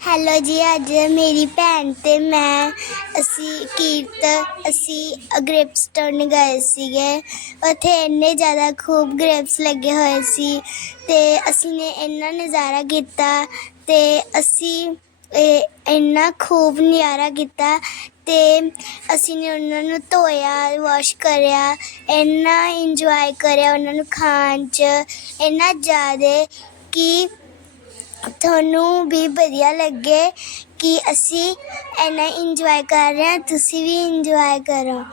Hello ਜੀ, ਅੱਜ ਮੇਰੀ ਭੈਣ ਤੇ ਮੈਂ ਅਸੀਂ ਕੀਰਤ, ਅਸੀਂ ਗ੍ਰੇਪਸ ਤੋੜਨ ਗਏ ਸੀਗੇ। ਉੱਥੇ ਇੰਨੇ ਜ਼ਿਆਦਾ ਖੂਬ ਗ੍ਰੇਪਸ ਲੱਗੇ ਹੋਏ ਸੀ ਤੇ ਅਸੀਂ ਨੇ ਇੰਨਾ ਨਜ਼ਾਰਾ ਕੀਤਾ ਤੇ ਅਸੀਂ, ਇਹ, ਇੰਨਾ ਖੂਬ ਨਜ਼ਾਰਾ ਕੀਤਾ ਤੇ ਅਸੀਂ ਨੇ ਉਹਨਾਂ ਨੂੰ ਧੋਇਆ ਵਾਸ਼ ਕਰਿਆ, ਇੰਨਾ ਇੰਜੋਏ ਕਰਿਆ ਉਹਨਾਂ ਨੂੰ ਖਾਣ ਚ, ਇੰਨਾ ਜ਼ਿਆਦਾ ਕਿ ਤੁਹਾਨੂੰ ਵੀ ਵਧੀਆ ਲੱਗੇ। ਕਿ ਅਸੀਂ ਇੰਨਾ ਇੰਜੋਏ ਕਰ ਰਹੇ ਹਾਂ, ਤੁਸੀਂ ਵੀ ਇੰਜੋਏ ਕਰੋ।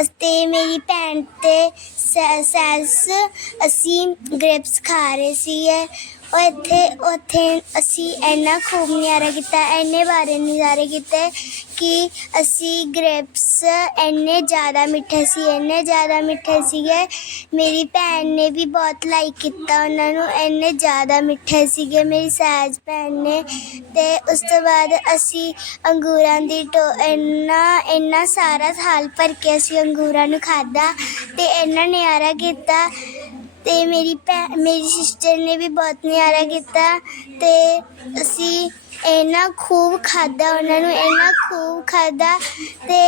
ਅਤੇ ਮੇਰੀ ਭੈਣ ਤੇ ਸੈ- ਸੈਸ ਅਸੀਂ ਗ੍ਰੇਪਸ ਖਾ ਰਹੇ ਸੀਗੇ। ਉਹ ਇੱਥੇ, ਉੱਥੇ ਅਸੀਂ ਇੰਨਾ ਖੂਬ ਨਜ਼ਾਰਾ ਕੀਤਾ, ਇੰਨੇ ਬਾਰੇ ਨਜ਼ਾਰੇ ਕੀਤੇ ਕਿ ਅਸੀਂ ਗ੍ਰੇਪਸ ਇੰਨੇ ਜ਼ਿਆਦਾ ਮਿੱਠੇ ਸੀ, ਇੰਨੇ ਜ਼ਿਆਦਾ ਮਿੱਠੇ ਸੀਗੇ। ਮੇਰੀ ਭੈਣ ਨੇ ਵੀ ਬਹੁਤ ਲਾਈਕ ਕੀਤਾ, ਉਹਨਾਂ ਨੂੰ ਇੰਨੇ ਜ਼ਿਆਦਾ ਮਿੱਠੇ ਸੀਗੇ, ਮੇਰੀ ਸਹਿਜ ਭੈਣ ਨੇ। ਤੇ ਉਸ ਤੋਂ ਬਾਅਦ ਅਸੀਂ ਅੰਗੂਰਾਂ ਦੀ ਟੋ, ਇੰਨਾ ਇੰਨਾ ਸਾਰਾ ਥਾਲ ਭਰ ਕੇ ਅਸੀਂ ਅੰਗੂਰਾਂ ਨੂੰ ਖਾਦਾ ਤੇ ਇੰਨਾ ਨਜ਼ਾਰਾ ਕੀਤਾ ਤੇ ਮੇਰੀ ਭੈ, ਮੇਰੀ ਸਿਸਟਰ ਨੇ ਵੀ ਬਹੁਤ ਨਜ਼ਾਰਾ ਕੀਤਾ ਤੇ ਅਸੀਂ ਇੰਨਾ ਖੂਬ ਖਾਦਾ ਉਹਨਾਂ ਨੂੰ, ਇੰਨਾ ਖੂਬ ਖਾਦਾ ਤੇ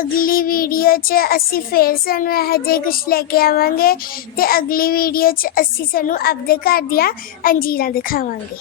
ਅਗਲੀ ਵੀਡੀਓ 'ਚ ਅਸੀਂ ਫੇਰ ਸਾਨੂੰ ਇਹੋ ਜਿਹੇ ਕੁਝ ਲੈ ਕੇ ਆਵਾਂਗੇ ਤੇ ਅਗਲੀ ਵੀਡੀਓ 'ਚ ਅਸੀਂ ਸਾਨੂੰ ਆਪਦੇ ਘਰ ਦੀਆਂ ਅੰਜੀਰਾਂ ਦਿਖਾਵਾਂਗੇ।